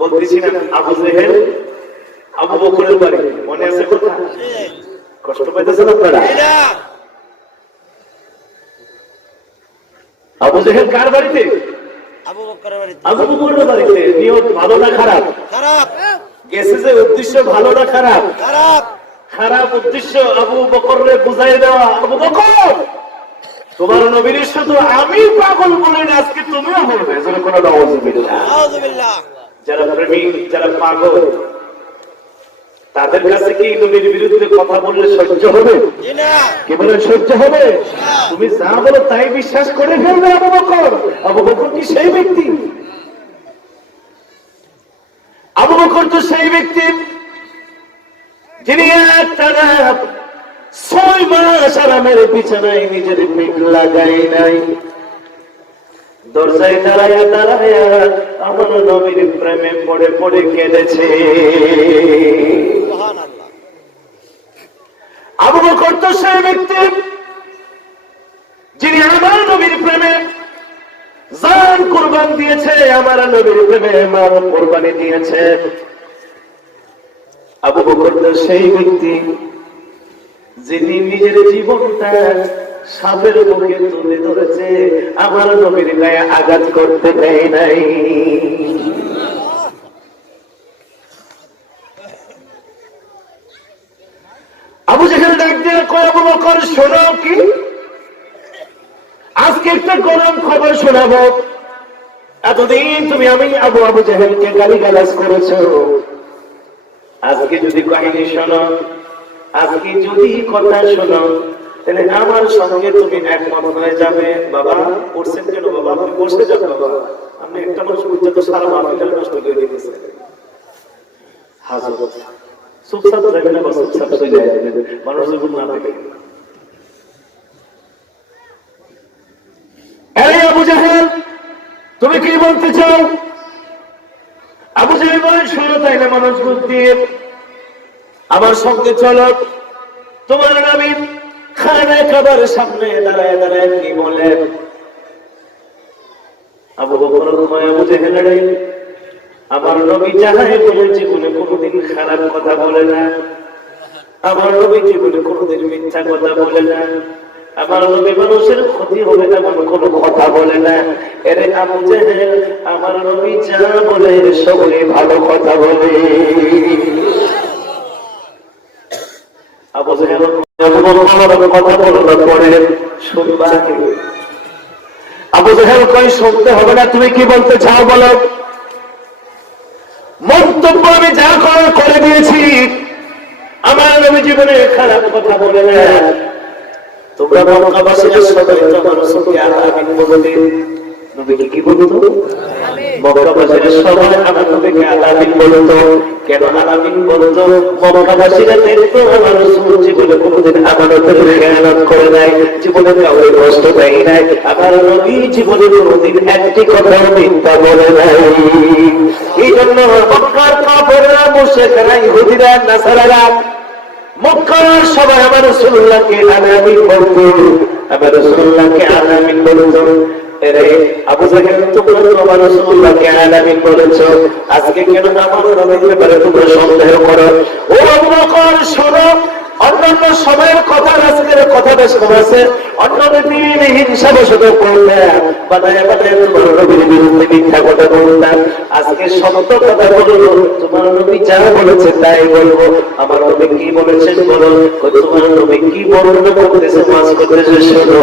বলতেছিলেন আবু জেহেল আবু বকরের বাড়ি, মনে আছে কথা? কষ্ট পাইতেছেন আপনারা? আবু জেহেল কার বাড়িতে? আবু বকরের বাড়িতে। নিয়ত ভালো না খারাপ? খারাপ। গেছে যে উদ্দেশ্য ভালো না খারাপ? খারাপ। খারাপ উদ্দেশ্য আবু বকররে বুঝাই দেওয়া, আবু বকর তোমার নবীর শুধু আমি পাগল বলে না, আজকে তুমিও বলবে। কোনো নাউযুবিল্লাহ। যারা প্রেমিক, যারা পাগল, তাদের কাছে কি নবীর বিরুদ্ধে কথা বললে সহ্য হবে? কি বলেন, সহ্য হবে? তুমি যা বলো তাই বিশ্বাস করে ফেলবে আবু বকর। আবু বকর কি সেই ব্যক্তি? আবু বকর তো সেই ব্যক্তি যিনি একটানা 6 মাস আরামের বিছানায় নিজের পিঠ লাগাই নাই, দরজায় দাঁড়ায়া দাঁড়ায়া আমার নবীর প্রেমে পড়ে পড়ে কেঁদেছে। আবু বকর তো সেই ব্যক্তি যিনি আমার নবীর প্রেমে জান কুরবান দিয়েছে, আমার নবীর প্রেমে মাল কুরবানি দিয়েছে। আবু বকর তো সেই ব্যক্তি যিনি নিজের জীবনটা সাপের মুখে তুলে ধরেছে, আমার নবীর গায়ে আঘাত করতে দেয় নাই। আবু জেহেল ডাক দিয়ে কয়, আবু বকর শোনো, কি আজকে একটা গরম খবর শোনাবো। এতদিন তুমি আমি আবু জেহেলকে গালিগালাজ করেছো, আজকে যদি কাহিনী শোনো, আজকে যদি কথা শোনো, তাহলে আমার সঙ্গে তুমি একমত হয়ে যাবে। বাবা পড়ছেন কেন? বাবা আপনি বসে যান। বাবা আপনি একটা মানুষ বুঝতে তো সারা মাহফিলটা নষ্ট করে দিতেছে। হাজর চুপচাপ যাবে না, চুপচাপ চলে যাবে, মানুষ যখন না থাকে। আরে আবু জাহেল, তুমি কি বলতে চাও? আবু জাহেল বলেন, শোনো তাই না মানুষ বুদ্ধি, আমার সঙ্গে চলো। তোমার নবী খানা খাবার সামনে দাঁড়ায় দাঁড়ায় কি বলেন? আবু বকর কয়, আবু জেহেল রে, আমার নবী যাহাই বলে জীবনে কোনোদিন খারাপ কথা বলে না, আমার নবী জীবনে কোনোদিন মিথ্যা কথা বলে না, আমার নবী মানুষের ক্ষতি হবে এমন কোনো কথা বলে না। এরে আবু জেহেল, আমার নবী যা বলে সবই ভালো কথা বলে। আবু জেহেল কথা বলার পরে শুনবা? আবু জেহেল কই শুনতে হবে না, তুমি কি বলতে চাও বলো। মন্তব্য আমি যা করার করে দিয়েছি, আমার নবী জীবনে খারাপ কথা বলে না। তোমরা মক্কাবাসীরা সবাই তো আমার রাসূলকে আমিন বলতে, নবীকে কি বলতো? মক্কাবাসীরা সবাই আমার নবীকে আমিন বলতো। কেন আমিন বলতো? মক্কাবাসীরা দেখতো আমার রাসূল জীবনে কোনোদিন আমানতের খেয়ানত করে নাই, জীবনে কাউকে কষ্ট দেয় নাই, আমার নবী জীবনে কোনোদিন একটি কথা মিথ্যা বলে নাই। এই জন্য মক্কার কাফেররা, মুশরিকরা, ইহুদিরা, নাসারারা, মক্কার সবাই আমার রাসূলুল্লাহকে আমিন বলতো, আমার রাসূলুল্লাহকে আমিন বলতো। এরে আবু জেহেল, তোমরা তো আমার রাসূলুল্লাহকে আমিন বলেছো, আজকে কেন আমার নবীর ব্যাপারে তোমরা সন্দেহ করো? ও আবু বকর শোনো, অন্যান্য সময়ের কথা আজকের কথা বেশ কম আছে। অন্যান্য দিন হিংসা বশত করতাম, বানায় বানায় তোমার নবীর বিরুদ্ধে মিথ্যা কথা বলতাম। আজকে সত্য কথা বলবো, তোমার নবী যা বলেছে তাই বলবো। আমার নবী কি বলেছেন বলো। তোমার নবী কি বর্ণনা করতেছে, মাস করতেছে শোনো।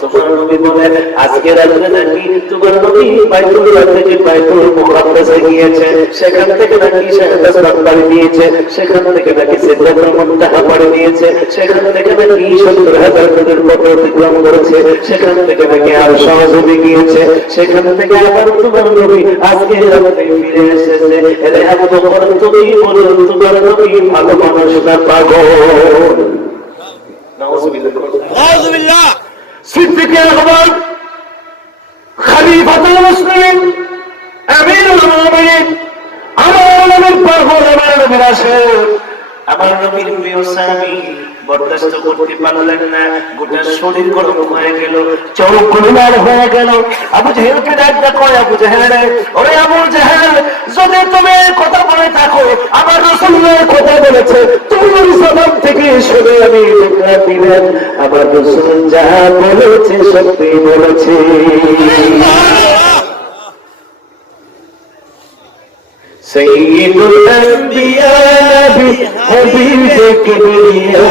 তোমার নবী বলে আজকে রাত্রে নাকি তোমার নবী বাইতুল্লাহ থেকে বাইতুল মুকাদ্দাসে গিয়েছে, সেখান থেকে নাকি শাহবাজ বাড়ি দিয়েছে, সেখান থেকে নাকি সিদরাতুল মুনতাহা বাড়ি দিয়েছে, সেখান থেকে নাকি 70,000 ফুটের পথ অতিক্রম করেছে, সেখান থেকে নাকি আর সহযোগী গিয়েছে, সেখান থেকে আবার তোমার নবী আজকে রাতে ফিরে এসেছে। এরে আবু বকর, তুমি বলো তোমার নবী ভালো মানুষ না পাগল? নাউযুবিল্লাহ, নাউযুবিল্লাহ। সিদ্দিক আকবর, খলিফাতুল মুসলিমিন, আমিরুল মুমিনিন, আমার নবীর পাগল, আমার নবীর আশিক, আমার নবীর প্রিয় স্বামী বরদাস্ত করতে পারলেন না, গোটা শরীর গরম হয়ে গেল, চোখগুলো লাল হয়ে গেল। আবু জেহেলকে ডাক কয়, আবু জেহেল, ওরে আবু জেহেল, যদি তুমি বলেছে তোমার জবান থেকে শুনে আমি দেখলাম দিলেন আমার রাসূল যা বলেছে সত্যি বলেছে। সৈয়দুল আম্বিয়া নবী হাবিবে কিবরিয়া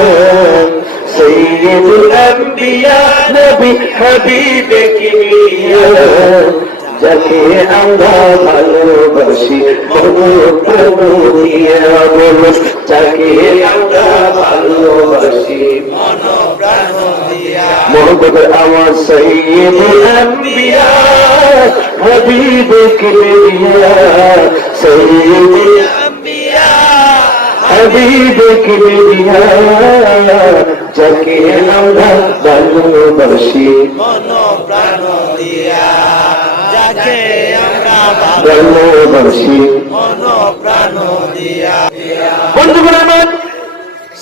সৈয়দুল আম্বিয়া নবী হাবিবে কিবরিয়া যাকে আমরা ভালোবাসি মন দিয়া বলো যাকে আমরা ভালোবাসি মন প্রাণ দিয়া মোহাম্মদ আমার সৈয়দুল আম্বিয়া হাবিবে কিবরিয়া সৈয়দুল আম্বিয়া হাবিবে কিবরিয়া যাকে আমরা ভালোবাসি মন প্রাণ দিয়া যাকে আমরা ভালোবাসি মন প্রাণ দিয়া। বন্ধুগণ আমার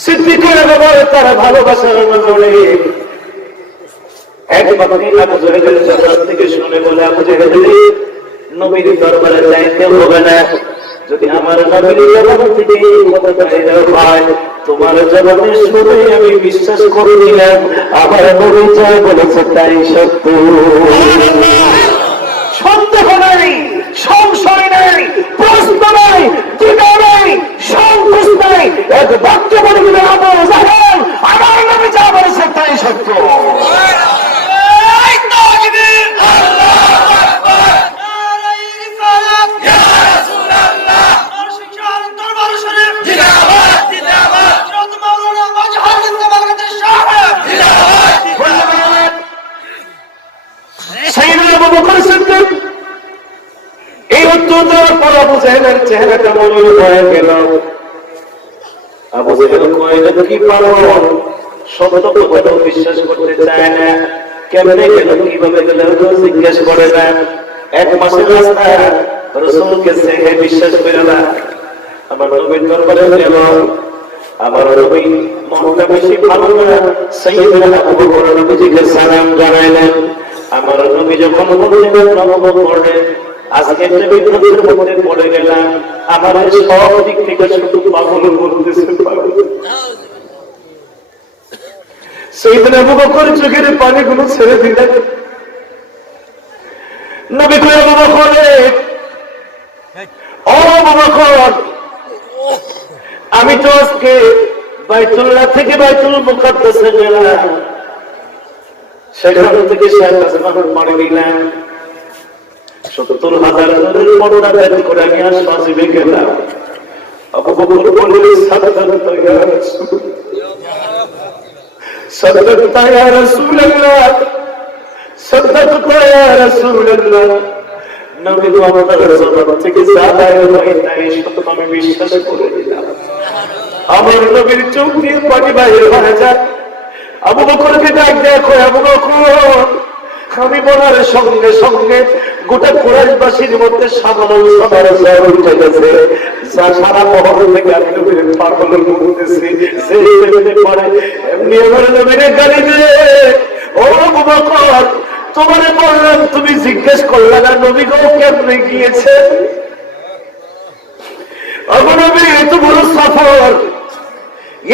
সিদ্দিকের ব্যাপারে তারা ভালোবাসার নজরে একবার আবু জাহেলের জবান থেকে শুনে বলে আবু জাহেল নবীর দরবারে যাইতে হবে না যদি আমার নবীর জবান থেকে কথা বাইরে হয় তোমার জবানে শুনে আমি বিশ্বাস করে নিলাম আমার নবী যা বলেছে তাই সত্য। সন্দেহ নাই সংশয় নাই প্রশ্ন নাই দ্বিধা নাই সংকোচ নাই এক বাক্য বলে দিলে আবু জাহেল আমার নবী যা বলেছে তাই সত্য। এই উত্তর দেওয়ার পর আবু জাহেলের চেহারাটা মনে হয়ে গেল। আবু জাহেল কয় কি পারো সত্য কথাটাও বিশ্বাস করতে চায় না কেমনে গেল কিভাবে গেল জিজ্ঞেস করে না এক মাসের রাস্তা রাসূলকে সে বিশ্বাস করে না আমার নবীর দরবারে গেল আমার নবী মনটা বেশি ভালো না সাইয়েদনা আবু বকর নবীজিকে সালাম জানাইলেন আমার নবী যখন বললেন নবম পড়লেন আজকে যে বিপদের মধ্যে পড়ে গেলাম আমার সব দিক থেকে শুধু পাগল বলতেছে পাগল। সাইয়েদনা আবু বকর চোখের পানিগুলো ছেড়ে দিলেন নবী কয় আবু বকর ও আবু বকর আমি তো আজকে বাইতুল্লাহ থেকে বাইতুল মুকাদ্দাসে গেলাম সেখান থেকে শেখ হাসিনার মারি দিলাম ৭০,০০০ পর্দা বের করে আমি আশপাশে গেলাম আবু বকর বললেন সাদাকাত ইয়া রাসূল সাদাকাত ইয়া রাসূলুল্লাহ সাদাকাত ইয়া রাসূলুল্লাহ নবী গো আমার জবান থেকে যা বাইরে হয় তাই সত্য আমি বিশ্বাস করে দিলাম। আমার নবীর চোখ দিয়ে পানি বাইরে হয়ে যায়। আবু বকরকে ডাক দেখো আবু বকর আমি বলার সঙ্গে সঙ্গে গোটা কুরাইশবাসীর মধ্যে সাধারণ সমালোচনা উঠে গেছে যা সারা মহল থেকে আমি নবীর পাগল বলতেছি সেই পরে এমনি আমার নবীর গালি দিয়ে ও আবু বকর তোমারে বললাম তুমি জিজ্ঞেস করলে না নবী গো কেমনে গিয়েছে আবু নবী এত বড় সফর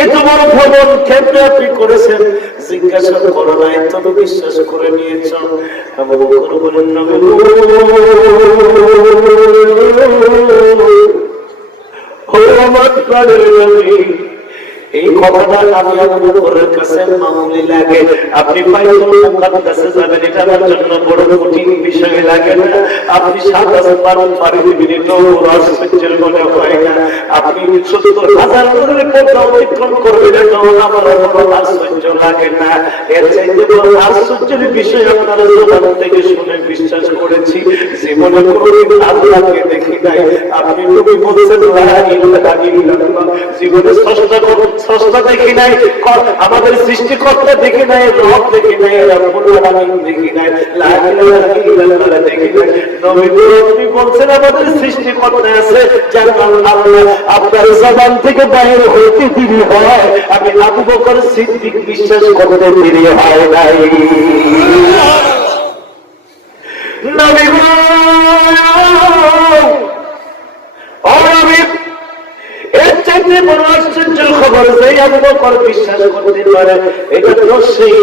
এত বড় ভ্রমণ কেমনে আপনি করেছেন জিজ্ঞাসা করো নাই তবে বিশ্বাস করে নিয়েছ। আবু বকর বলেন নবী ও আমার প্রাণের নবী এই কথাটা আমি আবু বকরের কাছে মামুলি লাগে আপনি বাইতুল মুকাদ্দাসে যাবেন এটা আমার জন্য বড় কঠিন বিষয় লাগে না আপনি ৭ আসমান পাড়ি দিবেন এটাও আশ্চর্যের মনে হয় না আপনি ৭০,০০০ দূরের পথ অতিক্রম করবেন এটাও আমার বড় আশ্চর্য লাগে না এর চাইতে বড় আশ্চর্যের বিষয় আপনারা জবান থেকে শুনে বিশ্বাস করেছি জীবনে কোনোদিন আল্লাহকে দেখি নাই আপনি নবী বলছেন লা ইলাহা ইল্লাল্লাহ জীবনে স্রষ্টা দেখি নাই আমাদের সৃষ্টিকর্তা দেখি নাই রব দেখি নাই রব্বুল আলামিন দেখি নাই লা ইলাহা ইল্লাল্লাহ দেখি নাই নবী আপনি বলছেন আমাদের সৃষ্টিকর্তা আছে যার নাম আল্লাহ আপনার জবান থেকে বাইরে হইতে দেরি হয় আমি আবু বকর সিদ্দিক বিশ্বাস করতে দেরি হয় নাই নবী ও নবী এর চাইতে বড় খবর যেই আবু বকর বিশ্বাস করতে পারে এটা তো সেই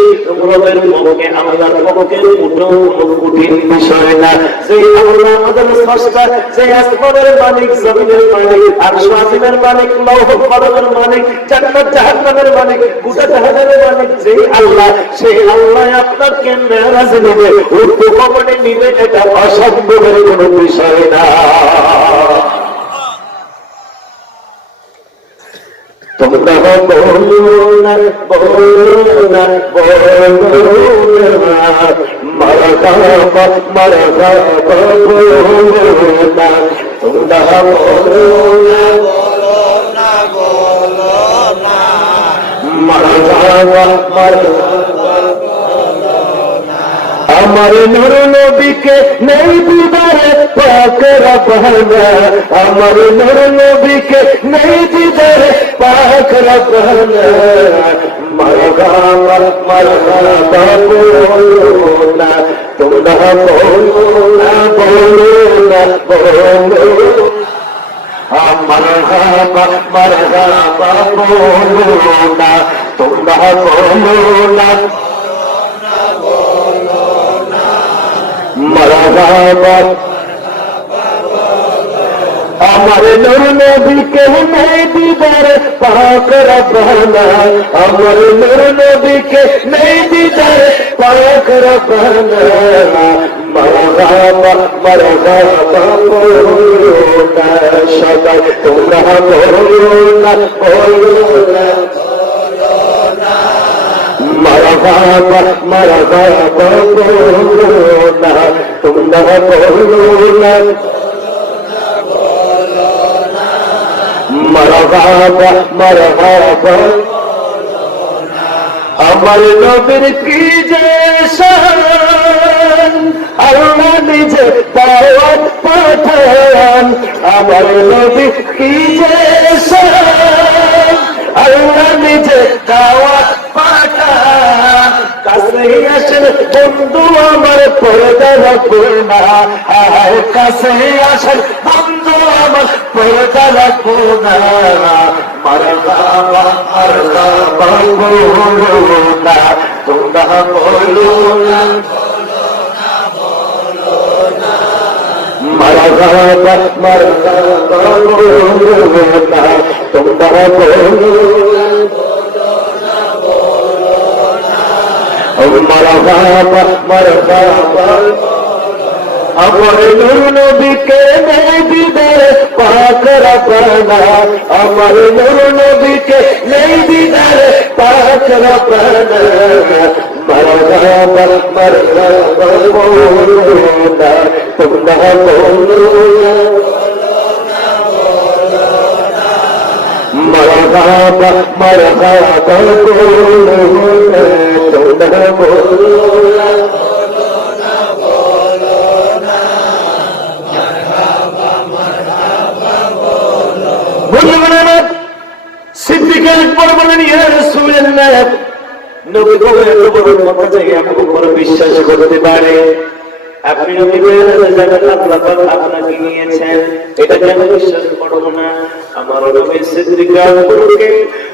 রবের পক্ষে আল্লাহর পক্ষে কোনো কঠিন বিষয় না। যেই আল্লাহ আমাদের স্রষ্টা, যে আসমানের মালিক, জমিনের মালিক, আরশ আজিমের মালিক, লৌহ কলমের মালিক, জান্নাত জাহান্নামের মালিক, গোটা জাহান্নামের মালিক যেই আল্লাহ, সেই আল্লাহ আপনাকে মেরাজ নেবে, উর্দু কবরে নিবে, এটা অসম্ভবের কোনো বিষয় না। তোমরা বলো না, বলো না, বলো না, মারহাবা মারহাবা বলো না, তোমরা বলো না, বলো না, বলো না, মারহাবা মারহাবা বলো না। আমার নূর নবীকে নেই দিদারে পাক রব্বানা, আমার নূর নবীকে নেই দিদারে পাক রব্বানা, মারহাবা মারহাবা বলো না, তোমরা বলো না, বলো না, বলো মারহাবা মারহাবা বলো না, তোমরা বলো না, মারহাবা। আমার নূর নবীকে নেই দিদারে পাক রব্বানা, আমার নূর নবীকে নেই দিদারে পাক রব্বানা, মারহাবা মারহাবা বলো না, সবাই তোমরা বলো না, বলো না, মারহাবা মারহাবা বলো না, তোমরা বলো না, মারহাবা মারহাবা। আমার নবীর কি যে শান, আল্লাহ নিজে দাওয়াত পাঠান, আমার নবীর কি যে শান, আল্লাহ নিজে দাওয়াত পাঠান। কাছে আসেন বন্ধু আমার পর্দা রাখো না, কাছে আসেন বন্ধু আমার পর্দা রাখো না, মারহাবা মারহাবা বলো না, তোমরা বলো না, মারহাবা মারহাবা বলো না, তোমরা বলো না, মারহাবা মারহাবা। আমার নূর নবীকে নেই দিদারে পাক রব্বানা, আমার নূর নবীকে নেই দিদারে পাক রব্বানা, মারহাবা মারহাবা বলো না, তোমরা বলো না, মারহাবা মারহাবা বলো না, তোমরা বলো না, সিদ্দিক আকবর বলেন, ইয়া রাসূলুল্লাহ, নবী গো এত বড় কথা যে আপনি বড় বিশ্বাস করতে পারে, আপনি নবী বলেন জান্নাত আল্লাহ পাক আপনাকে নিয়েছেন, এটা কেন বিশ্বাস করব না? আমার নবী সিদ্দিক আকবরকে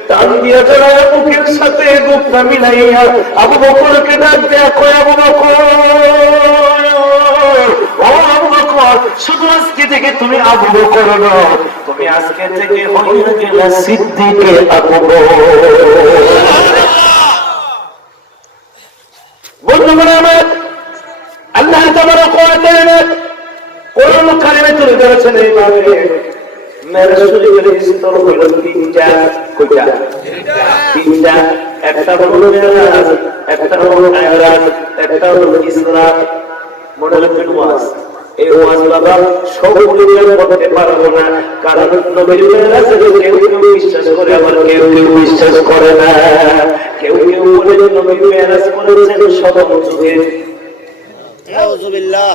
টান দিয়ে জড়ায় বুকের সাথে বুকটা মিলাইয়া আবু বকরকে ডাক দেয়া কয়, আবু বকর, ও আবু বকর, শুধু আজকে থেকে তুমি আবু বকর নও, তুমি আজকে থেকে হইয়া গেলে সিদ্দিকে আকবর। বন্ধুগণ আমার, আল্লাহ তাবারক ওয়া তাআলা কোরআন কারিমে তুলে ধরেছেন এইভাবে, মেরাজ শরীফের স্তর হলো তিনটা। কয়টা? তিনটা। একটা হলো মেরাজ, একটা হলো মিরাজ, একটা হলো ইসরা। মনে রাখবেন ওয়াজ, এই ওয়াজ বাবা সবগুলো করতে পারবো না, কারণ নবীর মেরাজে কেউ কেউ বিশ্বাস করে, আবার কেউ কেউ বিশ্বাস করে না। কেউ কেউ বলে নবী মেরাজ করেছেন সদম যুগে, আউযুবিল্লাহ,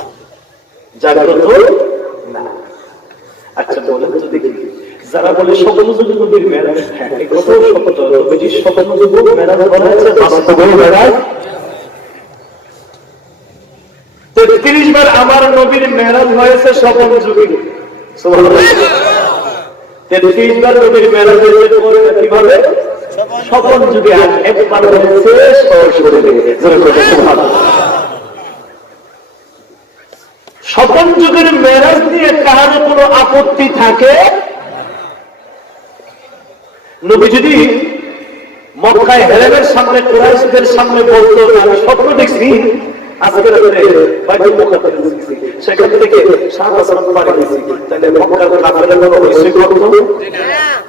জাগ্রত না। আচ্ছা বলেন তো দেখি, যারা বলে সদম যুগে নবীর মেরাজ, হ্যাঁ এই কথাও সত্য, নবীজি সদম যুগে মেরাজ করা হয়েছে, বাস্তবে মেরাজ 33 বার আমার নবীর মেরাজ হয়েছে সদম যুগে। সুবহানাল্লাহ, 33 বার নবীর মেরাজ হয়েছে কিভাবে? স্বপন যুগে। আর একবার হয়েছে সরাসরি। স্বপন যুগের মেরাজ নিয়ে কারো কোনো আপত্তি থাকে? নবী যদি মক্কায় হেরেমের সামনে কুরাইশদের সামনে বলতো আমি স্বপ্ন দেখছি আজকে বাইতুল মুকাদ্দাস দেখছি, সেখান থেকে 7 আসমান পাড়ি দিয়েছি, তাহলে মক্কার কাফেররা কোনো হইছে করতো?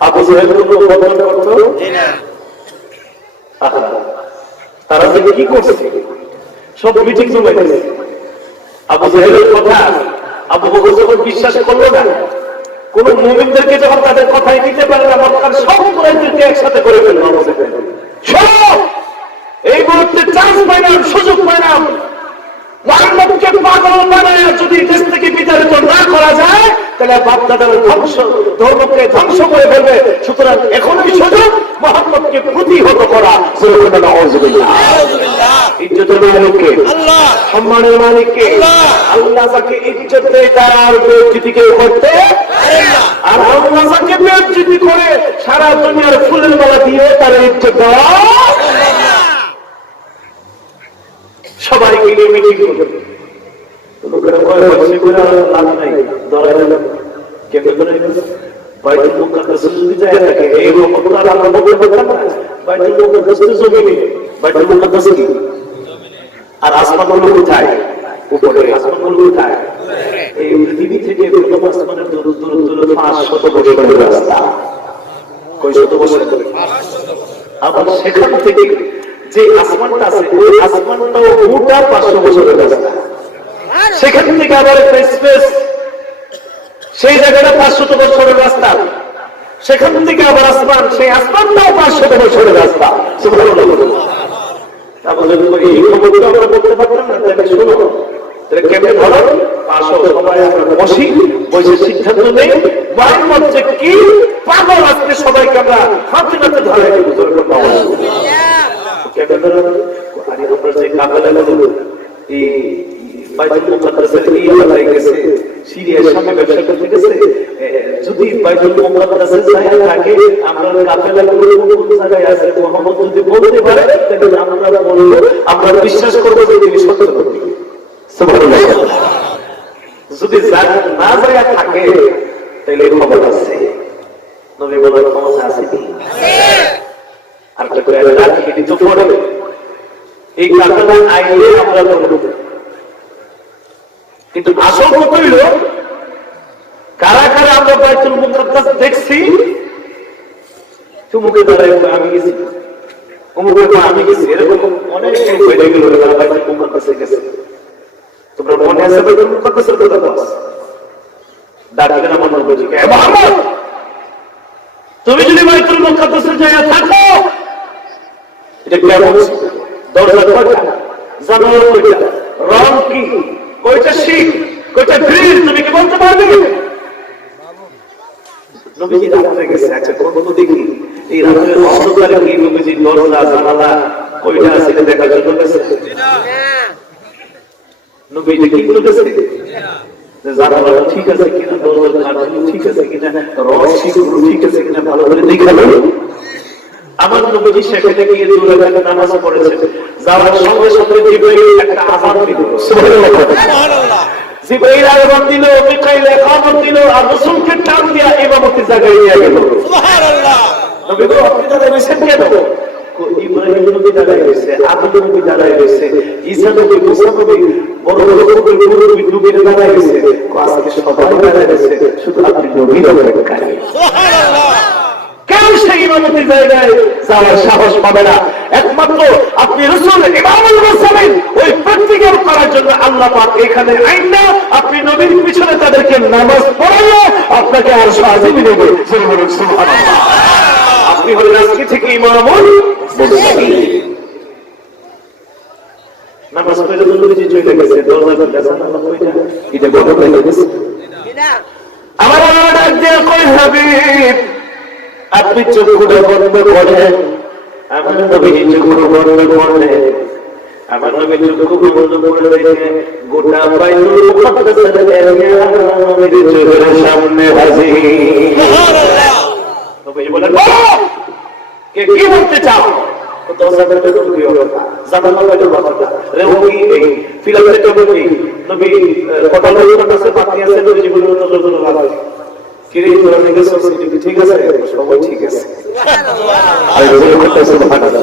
আবু জাহেল কোনো বদল করতো? তারা যে কি করছে সব মিটিং জমাইছে। আবু জাহেলের কথা আবু বকর যখন বিশ্বাস করলো না, কোন মুমিনদেরকে যখন তাদের কথাই দিতে পারে না, মক্কার সব কুরাইশদেরকে একসাথে করে ফেললো। এই মুহূর্তে চান্স পাইলাম, সুযোগ পাইলাম, মুহাম্মদকে পাগল বানায় যদি দেশ থেকে বিতাড়িত না করা যায় তাহলে বাপ-দাদার ধ্বংস, ধর্মকে ধ্বংস করে ফেলবে। সুতরাং এখনই সুযোগ মুহাম্মদকে প্রতিহত করা। ইজ্জতের মালিককে আল্লাহ, সম্মানের মালিককে আল্লাহ। যাকে ইজ্জত দেয় তার বেইজ্জতি কেউ করতে পারে না। আর আল্লাহ যাকে বেইজ্জতি করে সারা দুনিয়ার ফুলের মালা দিয়ে তার ইজ্জত দেওয়া সবাই মিলে মিটিং করবে। লোকেরা কয় বসে করে লাভ নাই, দরাই কেমন বাইতুল মুকাদ্দাস যদি যায় থাকে এই রকম আর আমরা বলতে পারতাম না। বাইতুল মুকাদ্দাস তো জমিনে, বাইতুল মুকাদ্দাস কি আর আসমানগুলো কোথায়? উপরে। আসমানগুলো কোথায়? এই পৃথিবী থেকে প্রথম আসমানের দূরত্ব 500 বছরের রাস্তা। কয়শত বছর? আবার সেখান থেকে যে আসমানটা আছে ওই আসমানটাও গোটা 500 বছরের রাস্তা। সেখান থেকে আবার একটা স্পেস, সেই জায়গাটা 500 বছরের রাস্তা। সেখান থেকে আবার আসমান, সেই আসমানটাও 500 বছরের রাস্তা। এই খবরটা আমরা বলতে পারতাম না। তাহলে শুনো, তাহলে কেমনে ধরো 500 সবাই আমরা বসি, বসে সিদ্ধান্ত নেই মুহাম্মদ যে কি পাগল আজকে সবাইকে আমরা হাতে নাতে ধরে যদি বাইতুল মুকাদ্দাসে যায় থাকে আমরা কাফেলাগুলো কোন জায়গায় আছে মুহাম্মদ যদি বলতে পারে তাহলে আমরা বলবো, আমরা বিশ্বাস করব যে তিনি সত্য কথা। সুবহানাল্লাহ। যদি না যায় থাকে তাহলে খবর আছে, নবী বলার ক্ষমতা আছে কি? আর তো করে রাখি এটি তো পড়ে এই কারণে আইলে আমরা বলবো। কিন্তু আসল কথা হইল কারা কারা আমরা বাইতুল মুকাদ্দাস দেখছি, তুমুকে দাঁড়ায় আমি গেছি, অমুকে আমি গেছি, এরকম অনেক হয়ে গেল তারা বাইতুল মুকাদ্দাসে গেছে। তোমরা মনে আছে বাইতুল মুকাদ্দাসের কথা বল? ডাকবেন আমার নবীজি, হে মুহাম্মদ তুমি যদি বাইতুল মুকাদ্দাসের জায়গায় থাকো, এটা কেমন? দরজা কয়টা, জানালা কয়টা, রং কি, কয়টা শীত, কয়টা গ্রিল, তুমি কি বলতে পারবে? নবীজি রাতে গেছে। আচ্ছা কোন দেখি এই রাতের অন্ধকারে কি নবীজি দরজা জানালা কয়টা আছে দেখার জন্য গেছে? নবীজি কি বলেছে? জানালা ঠিক আছে কিনা, দরজার কাঠগুলো ঠিক আছে কিনা, রশিগুলো ঠিক আছে কিনা ভালো করে দেখালো। আমার নবীজি সেখানে গিয়ে 2 রাকাত নামাজ পড়েছেন। যাওয়ার সঙ্গে সঙ্গে জিবরাইল একটা আযান দিল। সুবহানাল্লাহ। জিবরাইল আযান দিল, মিকাইল ইকামত দিল, আর রাসূলকে টান দিয়া ইমামতির জায়গায় নিয়ে গেল। সুবহানাল্লাহ। নবী তো আপনি দাঁড়ায় বসেন কেন? ইব্রাহিম নবী দাঁড়ায় রয়েছে, আদম নবী দাঁড়ায় রয়েছে, ঈসা নবী, মুসা নবী, বড় বড় নবীরা দাঁড়ায় রয়েছে, আজকে সবাই দাঁড়ায় রয়েছে, শুধু আপনি নবীর অপেক্ষায়। সুবহানাল্লাহ। কেউ সেই ইমামতির জায়গায় যাওয়ার সাহস পাবে না। একমাত্র আপনি রাসূল ইমামুল মুরসালিন ওই প্র্যাকটিক্যাল করার জন্য আল্লাহ পাক এখানে আইনা আপনি নবীর পিছনে তাদেরকে নামাজ পড়ালে আপনাকে আর সাহায্য নেবে। সুবহানাল্লাহ। আপনি হলেন আজকে থেকে ইমামুল মুরসালিন। নামাজ পড়ে নবীজি চলে গেছে, দরজা খুলে জানালা কইটা এটা বড় হয়ে গেছে। আমার আল্লাহ ডাক দিয়ে কই হাবিব আপনি চোখটা বন্ধ করেন। আমার নবী চোখ বন্ধ করলেন। আমার নবী চোখ বন্ধ করে দেখে গোটা বাইতুল মুকাদ্দাসের এরিয়া নবীর চোখের সামনে হাজির। সুবহানাল্লাহ। কে কি বলতে চাও দরজা বের করে দিও জানালা বের কথা রে ও কি এই ফিলাতে তো বলি নবী ফটোর কাছে বাকি আছে নবী জীবনের তো জন্য লাগাই কিরে তোরা দেখে সব ঠিক আছে সবাই ঠিক আছে সুবহানাল্লাহ আর বলে কথা সুবহানাল্লাহ